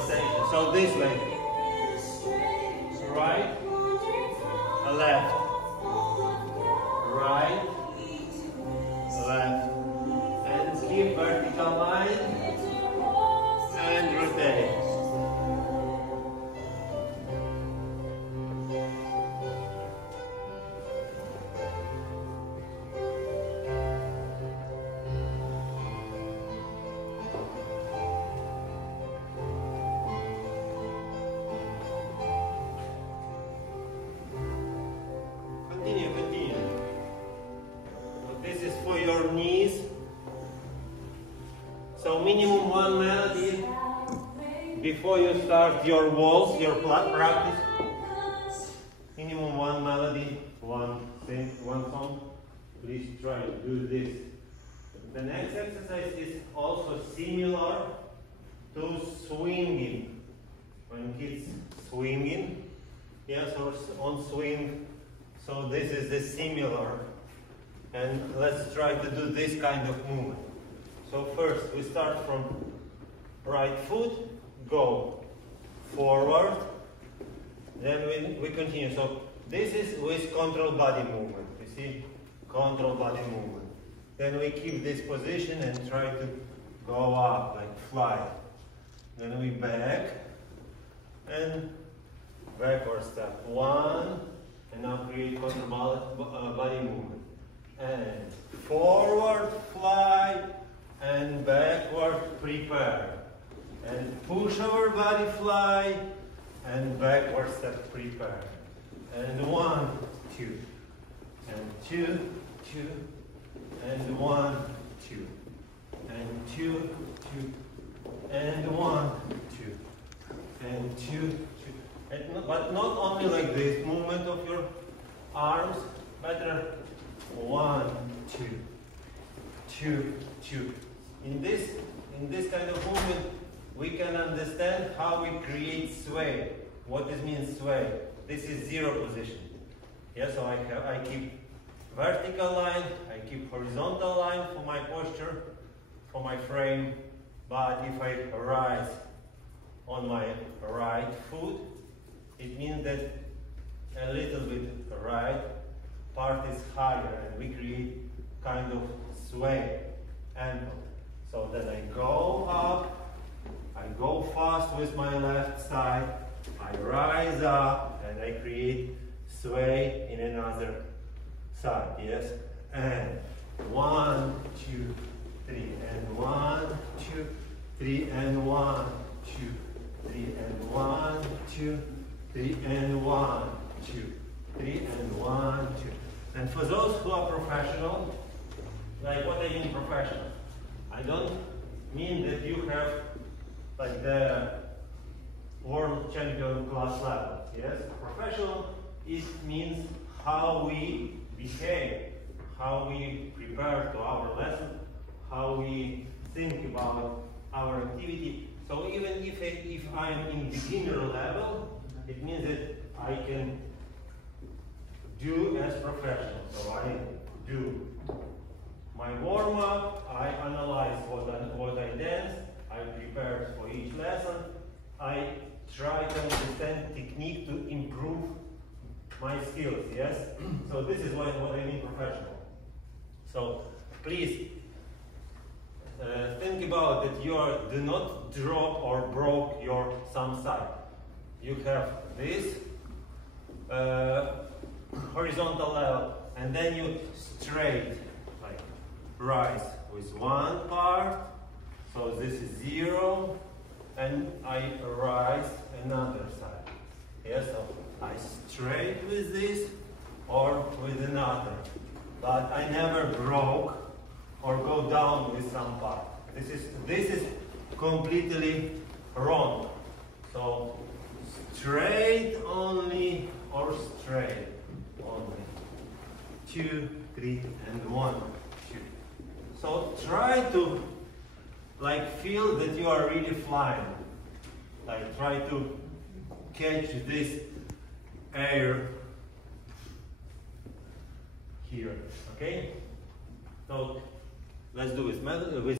sensation. So this way. Right, left, right, left, and keep vertical line and rotate. Continue. This is for your knees. So minimum one melody before you start your waltz, your practice. Minimum one melody, one song. Please try to do this. The next exercise is also similar to swinging. When kids swinging, yes, or on swing. So this is the similar, and let's try to do this kind of movement. So first we start from right foot, go forward, then we continue. So this is with control body movement, you see, control body movement. Then we keep this position and try to go up, like fly. Then we back, and backward step, one, and now create control body movement. And forward, fly, and backward, prepare. And push our body, fly, and backward step, prepare. And 1, 2, and 2, 2, and 1, 2, and 2, 2, and 1, 2, and 2, 2. But not only like this movement of your arms, better 1, 2, 2, 2. In this kind of movement, we can understand how we create sway. What this means sway? This is zero position. Yeah, so I keep vertical line, I keep horizontal line for my posture, for my frame. But if I rise on my right foot, it means that a little bit right part is higher, and we create kind of sway angle. So then I go up, I go fast with my left side, I rise up, and I create sway in another side, yes? And 1, 2, 3, and 1, 2, 3, and 1, 2, 3, and 1, 2, 3, and 1, 2, 3, and 1, 2. And for those who are professional, like what I mean professional, I don't mean that you have like the world champion class level. Yes, professional, it means how we behave, how we prepare to our lesson, how we think about our activity. So even if I'm in beginner level, it means that I can do as professional. So I do my warm-up, I analyze what I dance, I prepare for each lesson, I try to understand technique to improve my skills, yes? So this is what I mean professional. So please think about that do not drop or broke your some side. You have this horizontal level, and then you straight, like rise with one part, so this is 0, and I rise another side. Yes, so I straight with this or with another, but I never broke or go down with some part. This is completely wrong. So straight only or straight only. 2, 3, and 1, 2. So try to like feel that you are really flying. Like try to catch this air here. Okay? So let's do it.